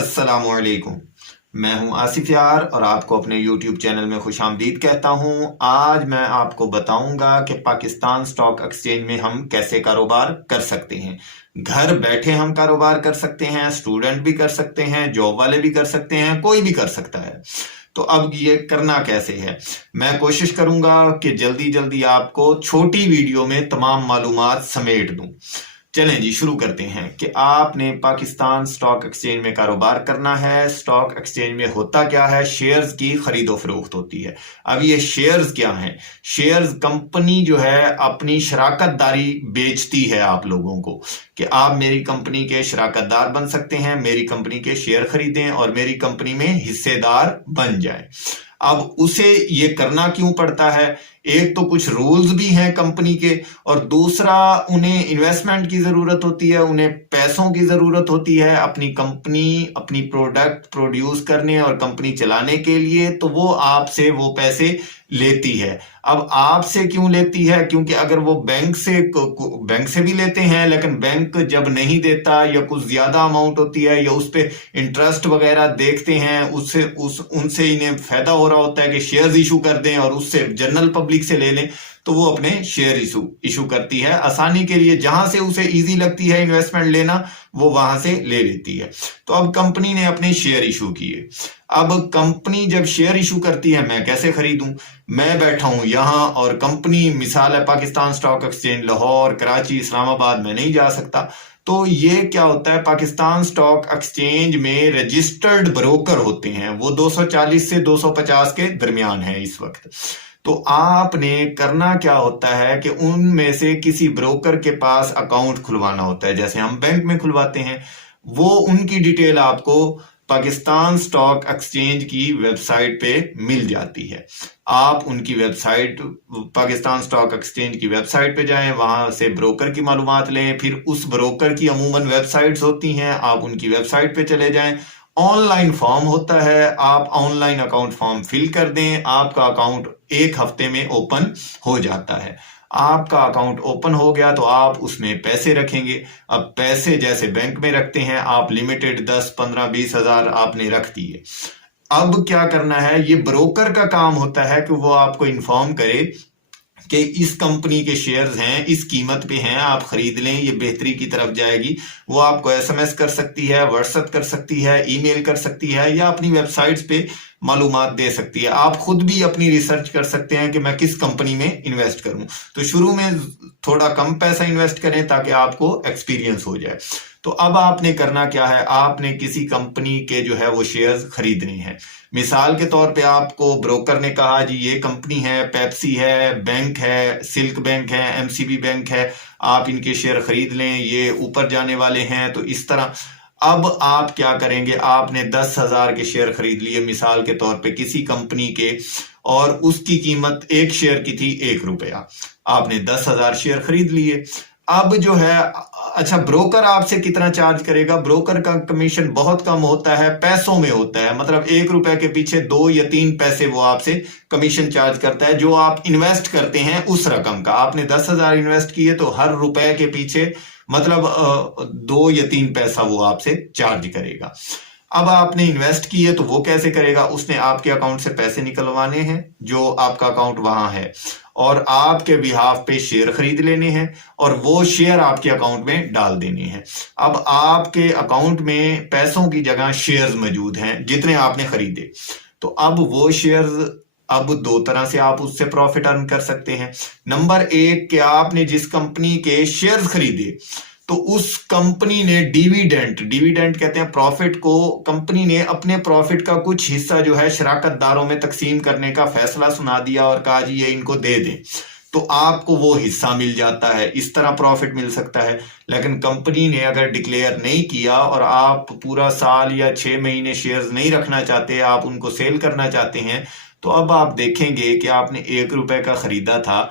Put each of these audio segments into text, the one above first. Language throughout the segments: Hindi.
अस्सलामुअलैकुम। मैं हूं आसिफ यार और आपको अपने YouTube चैनल में खुशामदीद कहता हूं। आज मैं आपको बताऊंगा कि पाकिस्तान स्टॉक एक्सचेंज में हम कैसे कारोबार कर सकते हैं। घर बैठे हम कारोबार कर सकते हैं, स्टूडेंट भी कर सकते हैं, जॉब वाले भी कर सकते हैं, कोई भी कर सकता है। तो अब ये करना कैसे है, मैं कोशिश करूंगा कि जल्दी जल्दी आपको छोटी वीडियो में तमाम मालूमात समेट दूं। चलें जी, शुरू करते हैं कि आपने पाकिस्तान स्टॉक एक्सचेंज में कारोबार करना है। स्टॉक एक्सचेंज में होता क्या है, शेयर्स की खरीदो फरोख्त होती है। अब ये शेयर्स क्या हैं? शेयर्स कंपनी जो है अपनी शराकत दारी बेचती है आप लोगों को कि आप मेरी कंपनी के शराकतदार बन सकते हैं, मेरी कंपनी के शेयर खरीदें और मेरी कंपनी में हिस्सेदार बन जाएं। अब उसे ये करना क्यों पड़ता है? एक तो कुछ रूल्स भी हैं कंपनी के, और दूसरा उन्हें इन्वेस्टमेंट की जरूरत होती है, उन्हें पैसों की जरूरत होती है अपनी कंपनी, अपनी प्रोडक्ट प्रोड्यूस करने और कंपनी चलाने के लिए। तो वो आपसे वो पैसे लेती है। अब आपसे क्यों लेती है? क्योंकि अगर वो बैंक से भी लेते हैं, लेकिन बैंक जब नहीं देता या कुछ ज्यादा अमाउंट होती है या उस पे इंटरेस्ट वगैरह देखते हैं, उनसे इन्हें फायदा हो रहा होता है कि शेयर्स इशू कर दें और उससे जनरल पब्लिक से ले लें, तो वो अपने शेयर इशू करती है आसानी के लिए। जहां से उसे इजी लगती है इन्वेस्टमेंट लेना, वो वहां से ले लेती है। तो अब कंपनी ने अपने शेयर इशू किए। अब कंपनी जब शेयर इशू करती है, मैं कैसे खरीदूं? मैं बैठा हूं यहां और कंपनी, मिसाल है पाकिस्तान स्टॉक एक्सचेंज लाहौर, कराची, इस्लामाबाद, मैं नहीं जा सकता। तो ये क्या होता है, पाकिस्तान स्टॉक एक्सचेंज में रजिस्टर्ड ब्रोकर होते हैं, वो 240 से 250 के दरमियान है इस वक्त। तो आपने करना क्या होता है कि उनमें से किसी ब्रोकर के पास अकाउंट खुलवाना होता है, जैसे हम बैंक में खुलवाते हैं। वो उनकी डिटेल आपको पाकिस्तान स्टॉक एक्सचेंज की वेबसाइट पे मिल जाती है। आप उनकी वेबसाइट, पाकिस्तान स्टॉक एक्सचेंज की वेबसाइट पे जाएं, वहां से ब्रोकर की मालूमात लें। फिर उस ब्रोकर की अमूमन वेबसाइट्स होती हैं, आप उनकी वेबसाइट पे चले जाएं। ऑनलाइन फॉर्म होता है, आप ऑनलाइन अकाउंट फॉर्म फिल कर दें, आपका अकाउंट एक हफ्ते में ओपन हो जाता है। आपका अकाउंट ओपन हो गया तो आप उसमें पैसे रखेंगे। अब पैसे जैसे बैंक में रखते हैं आप, लिमिटेड 10, 15, 20 हजार आपने रख दिए। अब क्या करना है, ये ब्रोकर का काम होता है कि वो आपको इन्फॉर्म करे कि इस कंपनी के शेयर्स हैं, इस कीमत पे हैं, आप खरीद लें, ये बेहतरी की तरफ जाएगी। वो आपको एसएमएस कर सकती है, व्हाट्सएप कर सकती है, ईमेल कर सकती है, या अपनी वेबसाइट्स पे मालूमात दे सकती है। आप खुद भी अपनी रिसर्च कर सकते हैं कि मैं किस कंपनी में इन्वेस्ट करूं। तो शुरू में थोड़ा कम पैसा इन्वेस्ट करें ताकि आपको एक्सपीरियंस हो जाए। तो अब आपने करना क्या है, आपने किसी कंपनी के जो है वो शेयर्स खरीदने हैं। मिसाल के तौर पे आपको ब्रोकर ने कहा जी ये कंपनी है, पेप्सी है, बैंक है, सिल्क बैंक है, एमसीबी बैंक है, आप इनके शेयर खरीद लें, ये ऊपर जाने वाले हैं। तो इस तरह अब आप क्या करेंगे, आपने 10,000 के शेयर खरीद लिए मिसाल के तौर पे किसी कंपनी के, और उसकी कीमत एक शेयर की थी 1 रुपया। आपने 10,000 शेयर खरीद लिए। अब जो है, अच्छा ब्रोकर आपसे कितना चार्ज करेगा? ब्रोकर का कमीशन बहुत कम होता है, पैसों में होता है, मतलब 1 रुपए के पीछे 2 या 3 पैसे वो आपसे कमीशन चार्ज करता है, जो आप इन्वेस्ट करते हैं उस रकम का। आपने 10,000 इन्वेस्ट किए तो हर रुपए के पीछे मतलब 2 या 3 पैसा वो आपसे चार्ज करेगा। अब आपने इन्वेस्ट किए तो वो कैसे करेगा? उसने आपके अकाउंट से पैसे निकलवाने हैं, जो आपका अकाउंट वहां है, और आपके बिहाफ पे शेयर खरीद लेने हैं और वो शेयर आपके अकाउंट में डाल देने हैं। अब आपके अकाउंट में पैसों की जगह शेयर्स मौजूद हैं जितने आपने खरीदे। तो अब वो शेयर्स, अब 2 तरह से आप उससे प्रॉफिट अर्न कर सकते हैं। नंबर 1 कि आपने जिस कंपनी के शेयर्स खरीदे तो उस कंपनी ने डिविडेंड कहते हैं प्रॉफिट को, कंपनी ने अपने प्रॉफिट का कुछ हिस्सा जो है शराकतदारों में तकसीम करने का फैसला सुना दिया और कहा जी ये इनको दे दें, तो आपको वो हिस्सा मिल जाता है। इस तरह प्रॉफिट मिल सकता है। लेकिन कंपनी ने अगर डिक्लेयर नहीं किया और आप पूरा साल या 6 महीने शेयर्स नहीं रखना चाहते, आप उनको सेल करना चाहते हैं, तो अब आप देखेंगे कि आपने 1 रुपए का खरीदा था,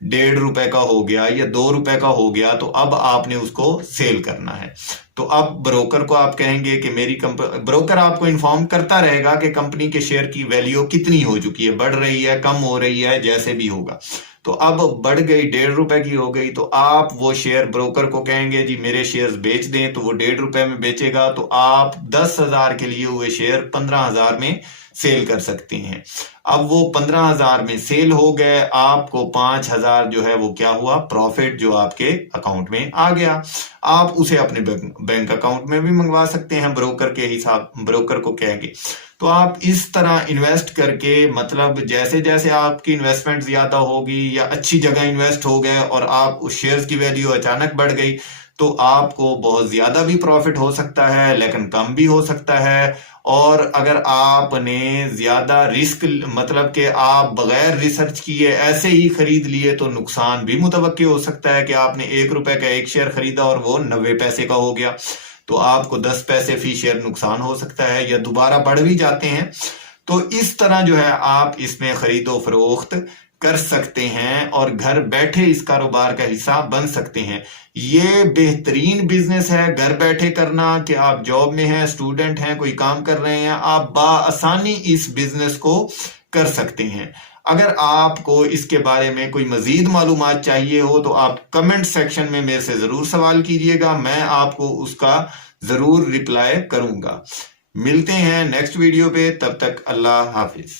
1.5 रुपए का हो गया या 2 रुपए का हो गया, तो अब आपने उसको सेल करना है। तो अब ब्रोकर को आप कहेंगे कि मेरी कंपनी, ब्रोकर आपको इन्फॉर्म करता रहेगा कि कंपनी के शेयर की वैल्यू कितनी हो चुकी है, बढ़ रही है, कम हो रही है, जैसे भी होगा। तो अब बढ़ गई, 1.5 रुपए की हो गई, तो आप वो शेयर ब्रोकर को कहेंगे जी मेरे शेयर्स बेच दें, तो वो 1.5 रुपए में बेचेगा, तो आप 10,000 के लिए हुए शेयर 15,000 में सेल कर सकते हैं। अब वो 15,000 में सेल हो गए, आपको 5,000 जो है वो क्या हुआ, प्रॉफिट जो आपके अकाउंट में आ गया। आप उसे अपने बैंक अकाउंट में भी मंगवा सकते हैं, ब्रोकर के हिसाब, ब्रोकर को कहेंगे। तो आप इस तरह इन्वेस्ट करके, मतलब जैसे जैसे आपकी इन्वेस्टमेंट ज्यादा होगी या अच्छी जगह इन्वेस्ट हो गए और आप उस शेयर्स की वैल्यू अचानक बढ़ गई, तो आपको बहुत ज्यादा भी प्रॉफिट हो सकता है लेकिन कम भी हो सकता है। और अगर आपने ज्यादा रिस्क, मतलब कि आप बगैर रिसर्च किए ऐसे ही खरीद लिए, तो नुकसान भी मुतवक्की हो सकता है कि आपने 1 रुपए का एक शेयर खरीदा और वो 90 पैसे का हो गया, तो आपको 10 पैसे फी शेयर नुकसान हो सकता है, या दोबारा बढ़ भी जाते हैं। तो इस तरह जो है आप इसमें खरीदो फरोख्त कर सकते हैं और घर बैठे इस कारोबार का हिस्सा बन सकते हैं। ये बेहतरीन बिजनेस है घर बैठे करना, कि आप जॉब में हैं, स्टूडेंट हैं, कोई काम कर रहे हैं, आप बाआसानी इस बिजनेस को कर सकते हैं। अगर आपको इसके बारे में कोई मजीद मालूमात चाहिए हो तो आप कमेंट सेक्शन में मेरे से जरूर सवाल कीजिएगा, मैं आपको उसका जरूर रिप्लाई करूंगा। मिलते हैं नेक्स्ट वीडियो पे, तब तक अल्लाह हाफिज।